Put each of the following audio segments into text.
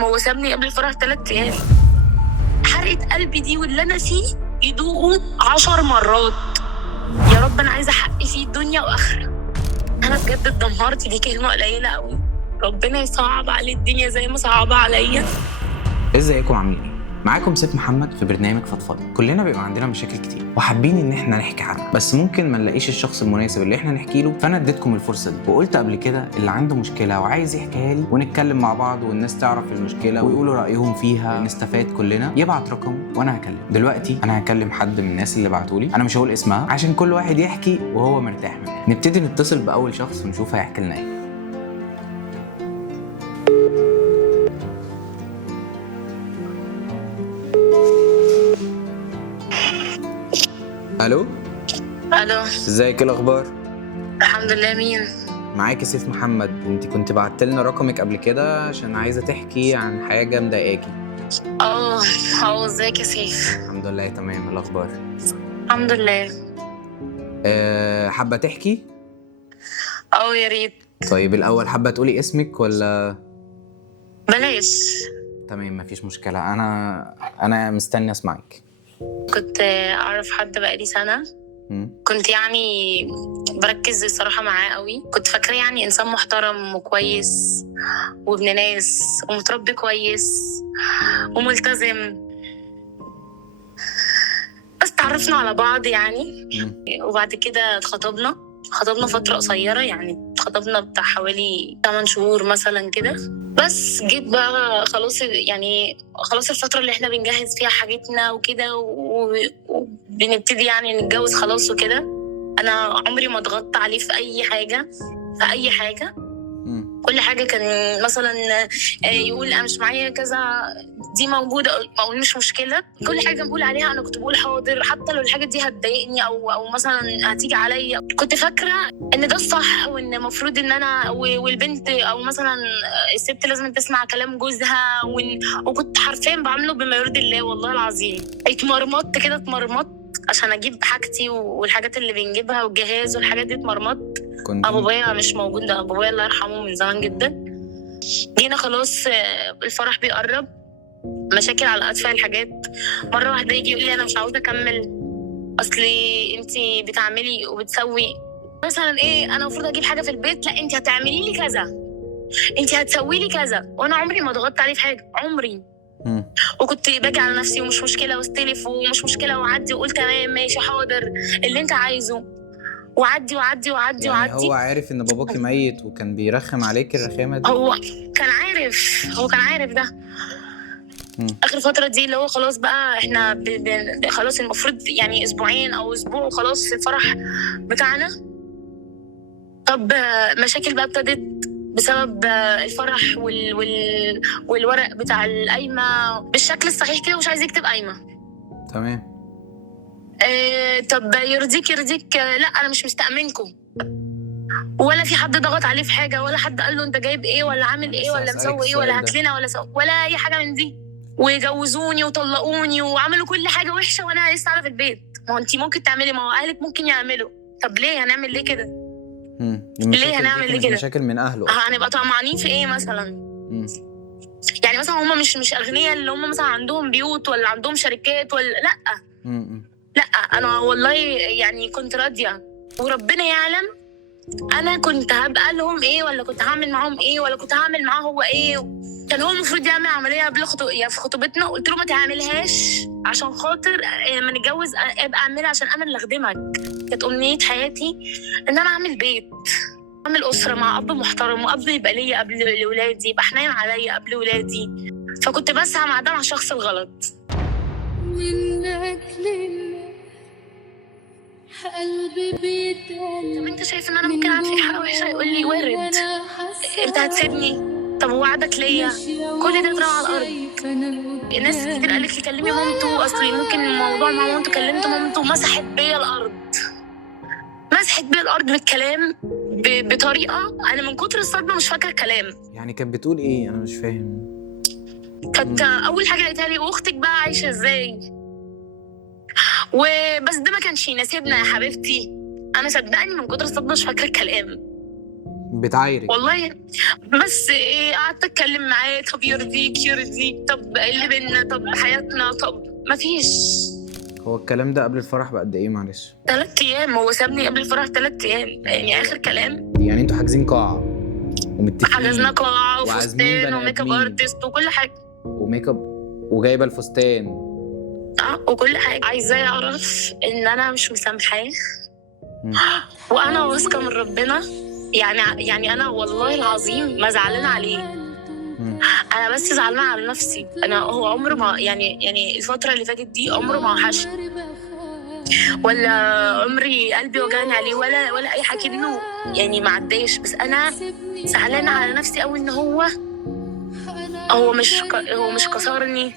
هو سابني قبل الفرح 3 ايام. حرقة قلبي دي واللي انا فيه يدوقوا 10 مرات. يا رب انا عايزه حقي فيه الدنيا واخره. انا بجد اتدمرت، دي كلمه قليله قوي. ربنا يصعب علي الدنيا زي ما صعب عليا. ازيكم عاملين ايه؟ معاكم سيف محمد في برنامج فضفضه. كلنا بيبقى عندنا مشاكل كتير وحابين ان احنا نحكي عنها، بس ممكن ما نلاقيش الشخص المناسب اللي احنا نحكي له، فانا اديتكم الفرصه دي وقلت قبل كده اللي عنده مشكله وعايز يحكيها لي ونتكلم مع بعض والناس تعرف المشكله ويقولوا رايهم فيها، نستفاد كلنا. يبعت رقم وانا هكلم. دلوقتي انا هكلم حد من الناس اللي بعتوا لي، انا مش هقول اسمها عشان كل واحد يحكي وهو مرتاح منها. نبتدي نتصل باول شخص ونشوف هيحكي لنا ايه. الو. الو، ازيك؟ ايه الاخبار؟ الحمد لله. مين؟ معاكي سيف محمد. انت كنت بعت لنا رقمك قبل كده عشان عايزه تحكي عن حاجه مضايقاكي. ازيك يا سيف؟ الحمد لله تمام. إيه الاخبار؟ الحمد لله. حابه تحكي؟ يا ريت. طيب الاول حابه تقولي اسمك ولا؟ بلاش. تمام مفيش مشكله. انا مستني اسمعك. كنت اعرف حد بقالي سنه. كنت يعني بركز الصراحه معاه قوي. كنت فاكره يعني انسان محترم وكويس وابن ناس ومتربي كويس وملتزم. بس تعرفنا على بعض يعني. وبعد كده خطبنا فتره قصيره، يعني خطبنا بتاع حوالي 8 شهور مثلا كده. بس جيت بقى خلاص، يعني خلاص الفترة اللي احنا بنجهز فيها حاجتنا وكده وبنبتدي يعني نتجوز خلاص وكده. انا عمري ما ضغطت عليه في اي حاجة. كل حاجة كان مثلا يقول انا مش معايا كذا، دي موجودة، اقول مش مشكلة. كل حاجة بقول عليها انا كنت بقول حاضر، حتى لو الحاجة دي هتضايقني او مثلا هتيجي عليا. كنت فاكرة ان ده الصح، وان المفروض ان انا والبنت او مثلا الست لازم تسمع كلام جوزها، وكنت حرفيا بعمله بما يرضي الله. والله العظيم اتمرمطت عشان اجيب حاجتي والحاجات اللي بنجيبها والجهاز والحاجات دي. اتمرمطت. بابايا مش موجود، ده بابايا الله يرحمه من زمان جدا. جينا خلاص، الفرح بيقرب، مشاكل على ادفع الحاجات. مره واحده يجي يقول لي انا مش عاوزه اكمل، اصلي انتي بتعملي وبتسوي مثلا ايه. انا المفروض اجيب حاجه في البيت، لا انتي هتعملي لي كذا، انتي هتسوي لي كذا. وانا عمري ما ضغطت عليه في حاجه، عمري. وكنت باجي على نفسي ومش مشكله واستلف ومش مشكله وعدي وقول تمام ماشي حاضر اللي انت عايزه، وعدي. يعني هو عارف ان باباكي ميت وكان بيرخم عليك الرخامه دي؟ هو كان عارف ده. اخر فتره دي اللي هو خلاص بقى احنا خلاص المفروض يعني اسبوعين او اسبوع وخلاص الفرح بتاعنا. طب مشاكل بقى ابتدت بسبب الفرح والورق بتاع القايمه بالشكل الصحيح كده، ومش عايز يكتب قايمه. تمام. طب يرضيك لا انا مش مستأمنكم، ولا في حد ضغط عليه في حاجه، ولا حد قال له انت جايب ايه ولا عامل ايه ولا مسوي ايه ولا هات لنا ولا اي حاجه من دي. وجوزوني وطلقوني وعملوا كل حاجه وحشه وانا لسه قاعده في البيت. ما هو انت ممكن تعملي، ما هو اهلك ممكن يعملوا. طب ليه هنعمل ليه كده؟ ليه هنعمل ليه كده؟ مشاكل من اهله. هنبقى طمعانين في ايه مثلا؟ يعني مثلا هم مش اغنياء اللي هم مثلا عندهم بيوت ولا عندهم شركات ولا لا. لا انا والله يعني كنت راضيه، وربنا يعلم انا كنت هبقى لهم ايه ولا كنت هعمل معاهم ايه ولا كنت هعمل معاه هو ايه. كان هو المفروض يعمل عمليه قبل في خطوبتنا. قلت له ما تعملهاش عشان خاطر لما نتجوز ابقى اعملها عشان انا اللي اخدمك. كانت امنيه حياتي ان انا اعمل بيت، اعمل اسره مع اب محترم، واب يبقى ليا قبل لاولادي، يبقى حنين عليا قبل ولادي. فكنت بسعى مع ده مع الشخص الغلط. منك لله قلبي بيتقل. طب انت شايف ان انا ممكن اعمل فيك حاجه وحشه؟ يقول لي وارد، انت هتسيبني؟ طب وعدك ليا؟ كل ده اترمى على الارض. الناس كتير قالت لي كلمي مامته، اصلي ممكن الموضوع مع مامته. كلمت مامته مسحت بيا الارض بالكلام بطريقه انا من كتر الصدمه مش فاكره الكلام. يعني كانت بتقول ايه؟ انا مش فاهم. كانت اول حاجه قالتها لي واختك بقى عايشه ازاي؟ وبس ده ما كانش يناسبنا يا حبيبتي. انا صدقني من كتر الصدمه مش فاكره الكلام. بتعايرك. والله. بس إيه، قعدت اتكلم معاه، طب يرضيك يرضيك، طب إيه اللي بينا، طب حياتنا، طب مفيش. هو الكلام ده قبل الفرح بقد ايه معلش؟ 3 ايام، هو سابني قبل الفرح 3 ايام، يعني اخر كلام. يعني انتوا حاجزين قاعة ومتفقين حجزنا قاعة وعازمين وفستان بني وميك اب آدمين. ارتست وكل حاجة. وميك اب وجايبة الفستان. وكل حاجة. عايزاه يعرف ان انا مش مسامحاه، مم. وانا واثقة من ربنا. يعني انا والله العظيم ما زعلانة عليه، مم. انا بس زعلانة على نفسي. انا هو عمره ما يعني الفترة اللي فاتت دي عمره ما وحشني، ولا عمري قلبي وجعني عليه، ولا اي حاجة، انه يعني ما عداش. بس انا زعلانة على نفسي قوي ان هو مش كسرني.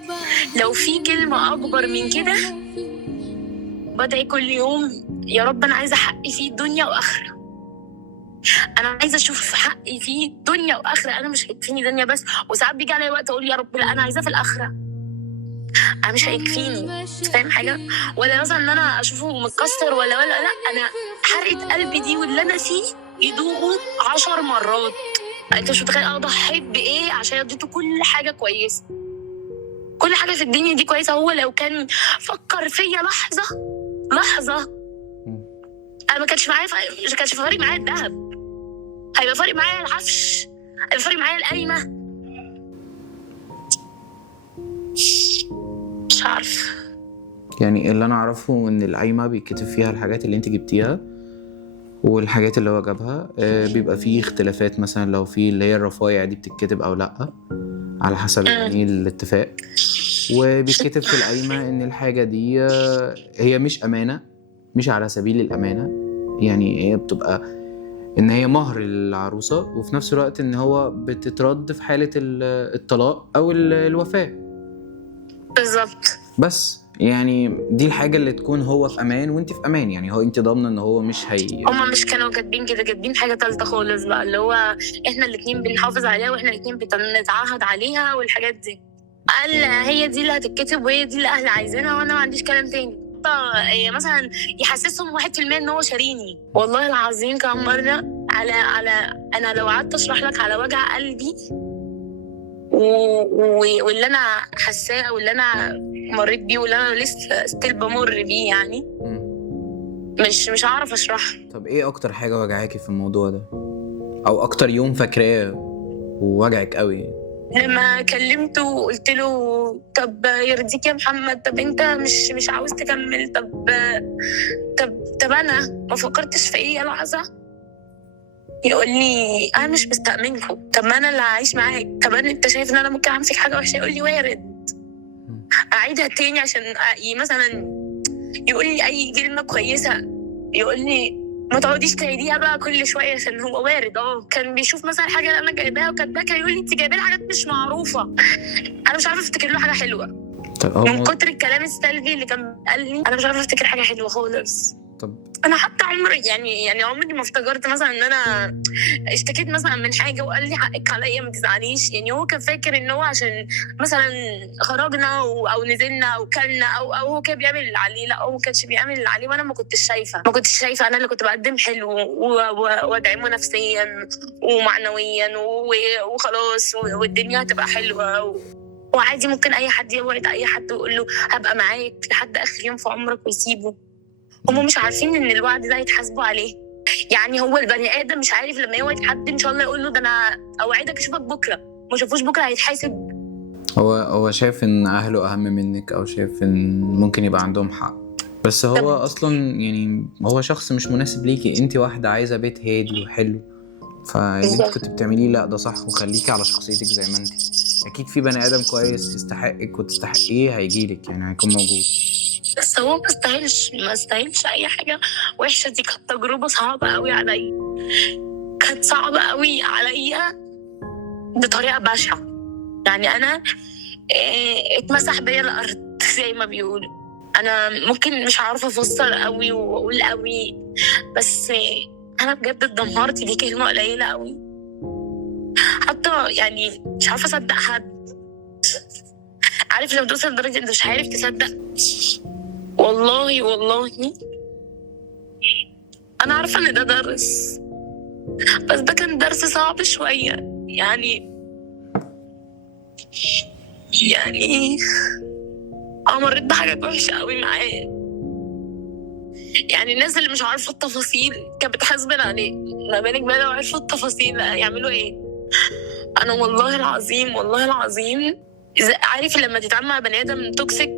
لو في كلمة أكبر من كده، بدعي كل يوم يا رب أنا عايزة حقي فيه دنيا وآخرة. أنا عايزة أشوف حقي فيه دنيا وآخرة، أنا مش هيكفيني دنيا بس. وساعات بيجي علي وقت أقول يا رب لا، أنا عايزاه في الآخرة، أنا مش هيكفيني. فاهم حاجة؟ ولا مثلا إن أنا أشوفه متكسر ولا لا، أنا حرقة قلبي دي واللي أنا فيه يدوقوا 10 مرات. أنت مش متخيل أنا ضحيت بإيه عشان اديته كل حاجة كويسة، كل حاجة في الدنيا دي كويسة. هو لو كان فكر فيا لحظة، أنا ما كانش فارق معايا الذهب، هيبقى فارق معايا العفش، هيبقى فارق معايا القايمة. مش عارف. يعني اللي انا اعرفه ان القايمة بيتكتب فيها الحاجات اللي انت جبتيها والحاجات اللي هو جابها. بيبقى فيه اختلافات، مثلا لو في اللي هي الرفايع دي بتتكتب او لا على حسب يعني الاتفاق. وبيتكتب في القايمة ان الحاجة دي هي مش امانة، مش على سبيل الامانة، يعني هي بتبقى ان هي مهر العروسة، وفي نفس الوقت ان هو بتترد في حالة الطلاق او الوفاة. بالظبط. بس يعني دي الحاجة اللي تكون هو في امان وانت في امان، يعني هو انت ضامنة ان هو مش هما مش كانوا كاتبين كده، كاتبين حاجة تالتة خالص بقى، اللي هو احنا الاتنين بنحافظ عليها واحنا الاتنين بنتعهد عليها والحاجات دي. قال هي دي اللي هتتكتب وهي دي اللي اهلي عايزينها وانا ما عنديش كلام تاني. مثلا يحسسهم 1% ان هو شاريني. والله العظيم كم مرة على انا لو قعدت اشرح لك على وجع قلبي واللي انا حاساه واللي انا مريت بيه واللي انا لسه ستيل بمر بيه، يعني مش هعرف اشرح. طب ايه اكتر حاجة وجعاكي في الموضوع ده، او اكتر يوم فاكراه ووجعك قوي؟ لما كلمته وقلت له طب يرضيك يا محمد، طب انت مش عاوز تكمل، طب انا ما فكرتش في ايه لحظه؟ يقول لي انا مش مستأمنكم، طب ما انا اللي هعيش معاك، طب انت شايف ان انا ممكن اعمل فيك حاجه وحشه؟ يقول لي وارد. اعيدها تاني عشان مثلا يقول لي اي كلمه كويسه، يقول لي ما تقعديش تعيديها بقى كل شويه عشان هو وارد. كان بيشوف مثلا حاجه انا جايباها وكاتباها، يقول لي انت جايبه لي حاجات مش معروفه. انا مش عارفه افتكر له حاجه حلوه من كتر الكلام السلبي اللي كان قال لي. انا مش عارفه افتكر حاجه حلوه خالص. طب انا حتى عمري يعني عمري ما افتكرت مثلا ان انا اشتكيت مثلا من حاجه وقال لي حقك عليا ما تزعليش. يعني هو كان فاكر ان هو عشان مثلا خرجنا او نزلنا او كلنا او هو كان بيعمل اللي عليه. لا، هو ما كانش بيعمل اللي عليه، وانا ما كنتش شايفه. انا اللي كنت بقدم حلو وادعمه نفسيا ومعنويا وخلاص، والدنيا هتبقى حلوه وعادي. ممكن اي حد يوعد اي حد ويقول له هبقى معاك لحد اخر يوم في عمرك ويسيبه. هم مش عارفين ان الوعد ده يتحاسبوا عليه. يعني هو البني ادم مش عارف لما يوعد حد ان شاء الله يقول له ده انا اوعدك اشوفك بكره، ما شافوش بكره هيتحاسب. هو شايف ان اهله اهم منك، او شايف ان ممكن يبقى عندهم حق، بس هو اصلا يعني هو شخص مش مناسب ليكي. انت واحده عايزه بيت هادي وحلو، فاللي انت كنت بتعمليه لا ده صح، وخليكي على شخصيتك زي ما انت. اكيد في بني ادم كويس يستحقك وتستحقيه هيجيلك، يعني هيكون موجود. بس هو ما استاهلش اي حاجه وحشه. دي كانت تجربه صعبه قوي عليا، كانت صعبه قوي عليا بطريقه بشعه. يعني انا اتمسح بيا الارض زي ما بيقولوا. انا ممكن مش عارفه افسر قوي واقول قوي، بس انا بجد اتدمرت. دي كلمه قليله قوي، حتى يعني مش عارفه اصدق حد. عارف لو توصل لدرجه انت مش عارف تصدق. والله انا عارفه ان ده درس، بس ده كان درس صعب شوية يعني مريت بحاجات وحشة قوي معاه. يعني الناس اللي مش عارفة التفاصيل كانت بتحاسبن عليه، ما بالك بقى لو عرفوا التفاصيل يعملوا ايه؟ انا والله العظيم عارف لما تتعامل مع بني ادم توكسيك،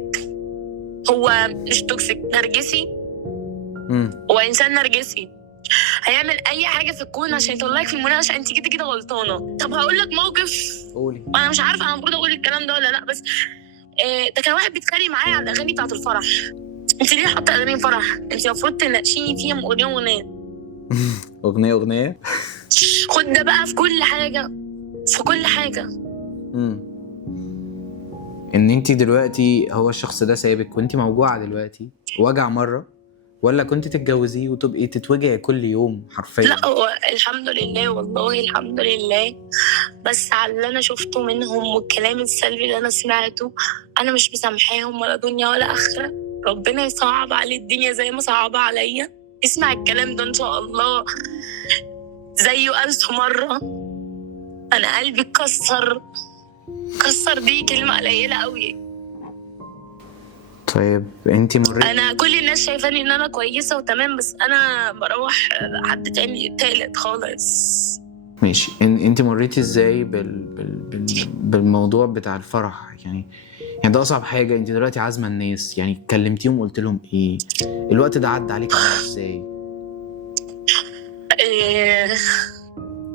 هو مش توكسيك، نرجسي. هو انسان نرجسي هيعمل اي حاجه في الكون عشان يطلعك في المناقشه انت كده كده غلطانه. طب هقول لك موقف، قولي. انا مش عارفه انا المفروض اقول الكلام ده ولا لا، بس ده كان واحد بيتكلم معايا على الاغاني بتاعه الفرح. انت ليه حاطه اغاني فرح؟ انت المفروض تناقشيني فيها اغنيه اغنيه. خد ده بقى في كل حاجه. ان انت دلوقتي هو الشخص ده سايبك وانت موجوعه دلوقتي وجع مره، ولا كنت تتجوزيه وتبقي تتوجعي كل يوم حرفيا؟ لا هو الحمد لله، والله الحمد لله، بس على اللي انا شفته منهم والكلام السلبي اللي انا سمعته انا مش مسامحاهم ولا دنيا ولا اخره. ربنا يصعب عليه الدنيا زي ما صعب عليا. اسمع الكلام ده ان شاء الله زيه 1000 مرة. انا قلبي اتكسر، دي كلمة قليلة قوي. طيب انت مريت، انا كل الناس شايفاني ان انا كويسة وتمام، بس انا بروح حد تاني تالت خالص. ماشي. انت مريتي ازاي بالموضوع بتاع الفرح؟ يعني ده اصعب حاجه. انت دلوقتي عازمه الناس، يعني كلمتيهم قلت لهم ايه؟ الوقت ده عدى عليك عامل ازاي؟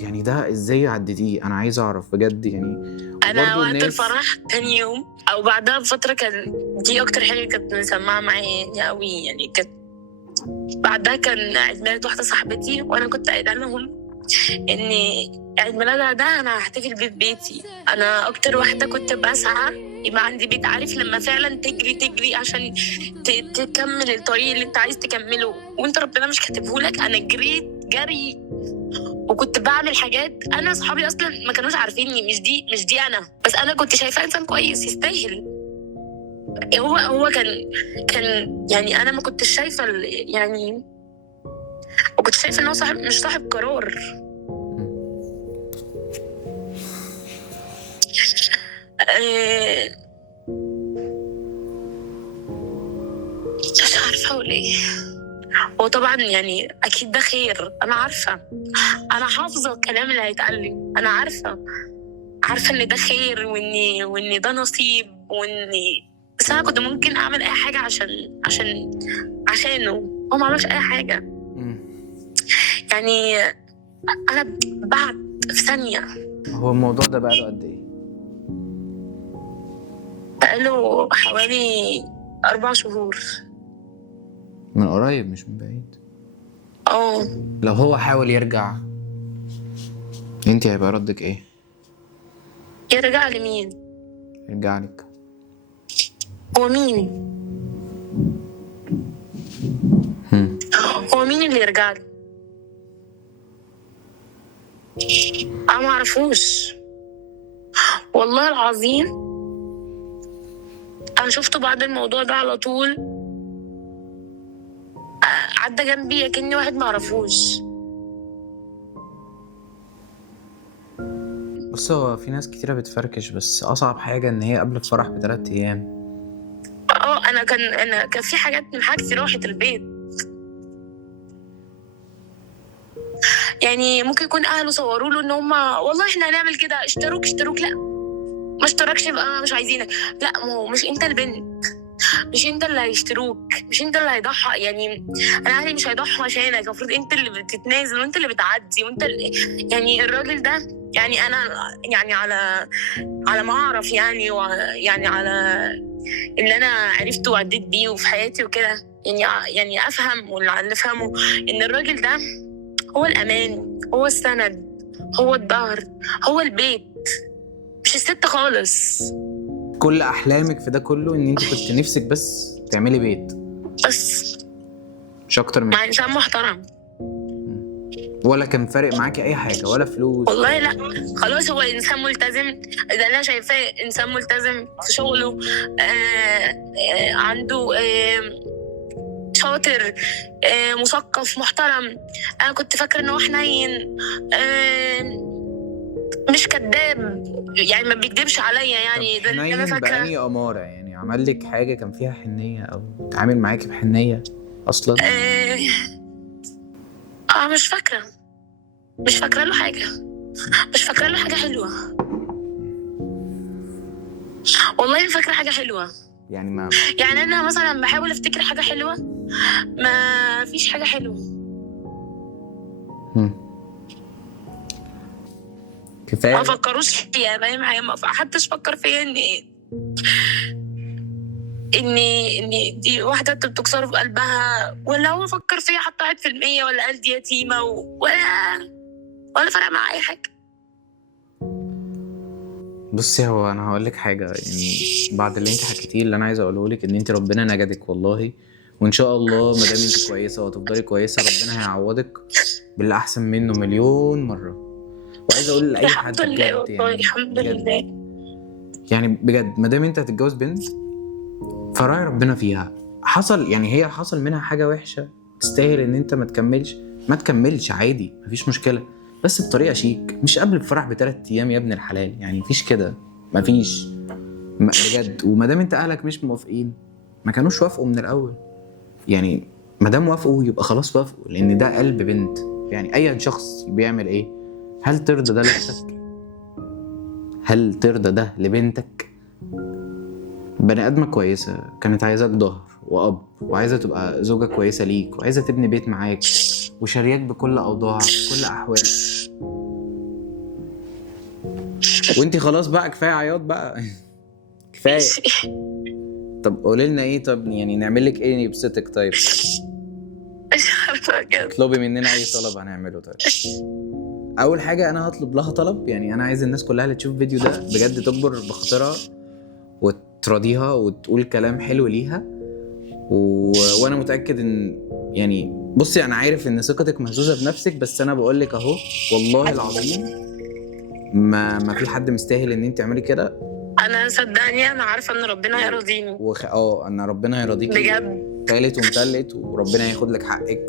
يعني ده ازاي عديتيه؟ انا عايز اعرف بجد يعني. انا وقت الفرح تاني يوم او بعدها بفتره كان دي اكتر حاجه كانت مسمعه معايا يعني قوي. يعني كانت بعدها كان عيد ميلاد واحده صاحبتي، وانا كنت قايله لهم ان عيد ميلادها ده انا هحتفل بيه في بيتي. انا اكتر واحده كنت بسعى يبقى عندي بيت، عارف لما فعلا تجري عشان تكمل الطريق اللي انت عايز تكمله وانت ربنا مش كاتبهولك. انا جريت جري وكنت بعمل حاجات انا اصحابي اصلا ما كانوش عارفيني، مش دي انا، بس انا كنت شايفاه انسان كويس يستاهل. هو كان يعني انا ما كنتش شايفه يعني وكنت شايفه ان هو مش صاحب قرار. مش عارفه اقول ايه. هو طبعا يعني اكيد ده خير، انا عارفه، انا حافظه الكلام اللي هيتقال لي، انا عارفه ان ده خير وان ده نصيب بس انا كنت ممكن اعمل اي حاجه عشانه. هو ما عملش اي حاجه. يعني انا بعت في ثانيه. هو الموضوع ده بقاله قد ايه؟ بقاله حوالي 4 شهور. من قريب مش من بعيد. لو هو حاول يرجع انت هيبقى ردك ايه؟ يرجع لمين؟ يرجع لك. هو مين؟ هو مين اللي يرجع لي؟ انا ما اعرفوش والله العظيم. انا شفته بعد الموضوع ده على طول عدى جنبي كأني واحد ما اعرفوش. بص، هو في ناس كتيرة بتفركش، بس أصعب حاجة إن هي قبل الفرح ب3 أيام. أنا كان في حاجات من حاجتي راحت البيت. يعني ممكن يكون أهله صوروا له إن هم والله إحنا هنعمل كده، اشتروك لا ما اشتركش يبقى مش عايزينك. لا، مش أنت البنت، مش انت اللي هيشتروك، مش انت اللي هيضحى. يعني انا اهلي مش هيضحوا عشانك، المفروض انت اللي بتتنازل وانت اللي بتعدي وانت يعني الراجل ده يعني انا يعني على ما اعرف يعني على اللي انا عرفته وعديت بيه وفي حياتي وكده. يعني افهم واللي افهمه ان الراجل ده هو الامان، هو السند، هو الظهر، هو البيت، مش الست خالص. كل احلامك في ده كله ان انت كنت نفسك بس تعملي بيت، بس مش اكتر من مع انسان محترم. ولا كان فارق معاكي اي حاجه ولا فلوس؟ والله لا، خلاص هو انسان ملتزم. ده انا شايفاه انسان ملتزم في شغله. عنده شاطر، مثقف محترم. انا كنت فاكره ان هو حنين، مش كذاب، يعني ما بيكدبش عليا، يعني ده اللي انا حنين فاكره. بأني أمارة يعني عمل لك حاجة كان فيها حنية أو تعامل معاكي بحنية أصلا؟ مش فاكره له حاجه، مش فاكره له حاجه حلوه، والله ما فاكره حاجه حلوه. يعني ما يعني انا مثلا بحاول افتكر حاجه حلوه، ما فيش حاجه حلوه. كفاية. ما فكروش فيها، فاهم؟ ما حدش فكر فيا ان دي واحده انت بتكسره في قلبها، ولا هو فكر فيا حتى 1% ولا قال دي يتيمه ولا فرق مع اي حاجه. بصي، هو انا هقول لك حاجه، يعني بعد اللي انت حكيتيه اللي انا عايز اقوله لك ان انت ربنا نجدك والله، وان شاء الله ما دام انت كويسه وهتفضلي كويسه ربنا هيعوضك باللي احسن منه مليون مره. وعايز اقول لاي حد الحمد لله بجد، والله، يعني الحمد بجد، لله. يعني بجد ما دام انت هتتجوز بنت فراعي ربنا فيها. حصل يعني هي حصل منها حاجه وحشه تستاهل ان انت ما تكملش عادي، مفيش مشكله، بس بطريقه شيك، مش قبل الفرح ب3 ايام يا ابن الحلال، يعني مفيش كده، مفيش بجد. وما دام انت اهلك مش موافقين، ما كانوش وافقوا من الاول، يعني ما دام وافقوا يبقى خلاص وافقوا، لان ده قلب بنت. يعني اي شخص بيعمل ايه، هل ترضى ده لاختك؟ هل ترضى ده لبنتك؟ بني ادمه كويسه كانت عايزاك ظهر واب، وعايزه تبقى زوجه كويسه ليك، وعايزه تبني بيت معاك وشارياك بكل اوضاعك كل احوالك، وانتي خلاص بقى كفايه عياط بقى كفايه. طب قولي لنا ايه، طب يعني نعمل لك ايه يبسطك؟ طيب مش عارفه بجد. اطلبي مننا اي طلب هنعمله. طيب اول حاجه انا هطلب لها طلب، يعني انا عايز الناس كلها اللي تشوف الفيديو ده بجد تكبر بخاطرها وتراضيها وتقول كلام حلو ليها وانا متاكد ان، يعني بصي انا عارف ان ثقتك مهزوزه بنفسك، بس انا بقول لك اهو والله العظيم ما في حد مستاهل ان انت تعملي كده. انا صدقني انا عارفه ان ربنا هيرضيني ان ربنا هيرضيكي بجد. تالت ومتلت، وربنا هياخد لك حقك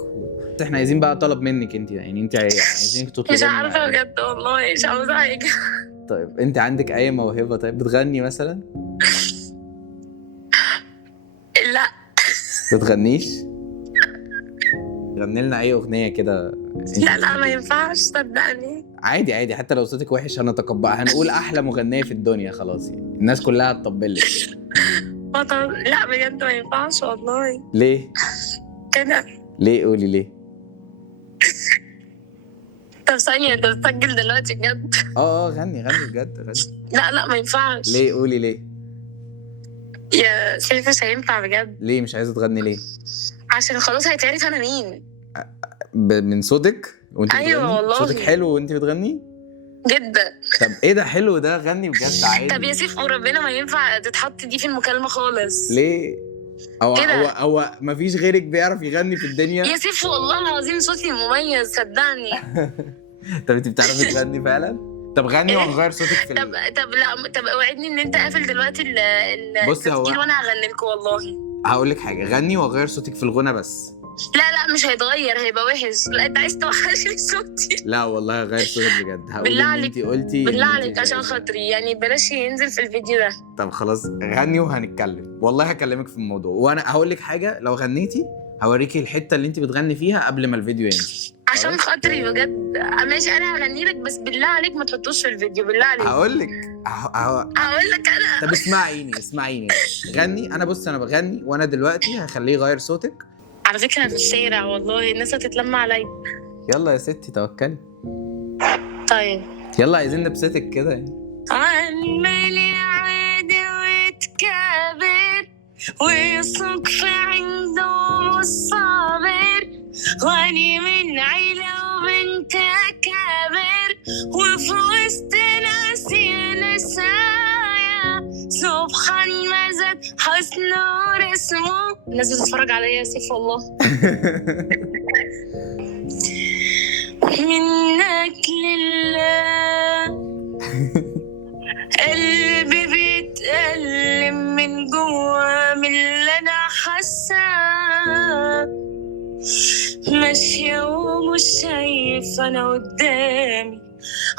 احنا عايزين بقى طلب منك انت، يعني انت عايزينك تطلبي مش عارفه بجد والله، مش عاوزه حاجه. طيب انت عندك اي موهبه؟ طيب بتغني مثلا؟ لا بتغنيش؟ غني لنا اي اغنيه كده. لا ما ينفعش صدقني. عادي عادي، حتى لو صوتك وحش هنتقبلها، هنقول احلى مغنيه في الدنيا خلاص، يعني الناس كلها هتطبل لك. لا بجد ما ينفعش والله. ليه كده؟ ليه؟ قولي ليه. طب ثانيه، انت بتسجل دلوقتي بجد؟ غني بجد، غني. لا ما ينفعش. ليه؟ قولي ليه. يا سيف مش هينفع بجد. ليه مش عايزه تغني؟ ليه؟ عشان خلاص هيتعرف انا مين. من صوتك وانت ايوه بتغني؟ والله صوتك حلو وانت بتغني جدا. طب ايه ده حلو ده، غني بجد عادي. طب يا سيف وربنا ما ينفع تتحط دي في المكالمه خالص. ليه؟ كده. هو مفيش غيرك بيعرف يغني في الدنيا؟ يا سيف والله العظيم صوتي مميز صدقني. طب انت بتعرفي تغني فعلا؟ طب غني وهنغير صوتك في طب لا، طب اوعدني ان انت قافل دلوقتي بصي، التسجيل وانا هغني لكم والله. هقول لك حاجه، غني وهغير صوتك في الغنى بس. لا مش هيتغير، هيبقى وحش. لا انت عايز توحشني صوتي. لا والله هغير صوتك بجد، هقول بالله ان عليك، انت قلتي بالله إن انت عليك عشان شايفة. خاطري يعني بلاش ينزل في الفيديو ده. طب خلاص غني وهنتكلم، والله هكلمك في الموضوع، وانا هقول لك حاجه، لو غنيتي هوريكي الحته اللي انت بتغني فيها قبل ما الفيديو ينزل. عشان خاطري بجد. ماشي انا هغني لك، بس بالله عليك ما تحطوش في الفيديو، بالله عليك. هقول لك هقول لك انا. طب اسمعيني غني. انا بص انا بغني، وانا دلوقتي هخليه يغير صوتك. على فكره أنا في الشارع والله الناس هتتلم عليا. يلا يا ستي توكلي. طيب يلا عايزين نبسطك كده يعني. عمالي عادي ويتكابر ويثق في عنده الصابر، غني من عيلة وبنت أكابر، وفي وسط ناس نسايا سبحان ما زاد حسنه ورسمه. الناس بتتفرج عليا يا سيف والله. منك لله قلبي بيتألم من جوا من اللي انا حاساه، ماشية ومش شايف أنا قدامي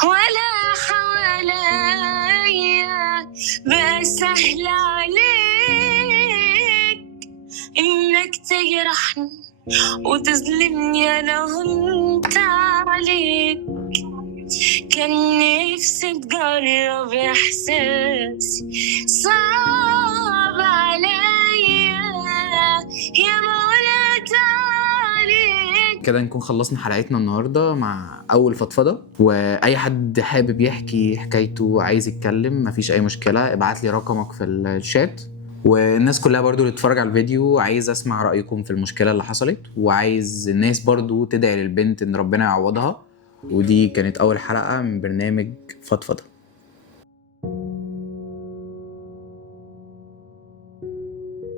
ولا حواليا، بقى سهل عليك إنك تجرحني وتظلمني أنا وأنت عليك. كان نفسي تجرب إحساسي، صعب عليا يا مولات عليك. كده نكون خلصنا حلقتنا النهارده مع اول فضفضه، واي حد حابب يحكي حكايته عايز يتكلم مفيش اي مشكله، ابعت لي رقمك في الشات. والناس كلها برضو اللي تتفرج على الفيديو عايز اسمع رايكم في المشكله اللي حصلت، وعايز الناس برضو تدعي للبنت ان ربنا يعوضها. ودي كانت اول حلقه من برنامج فضفضه.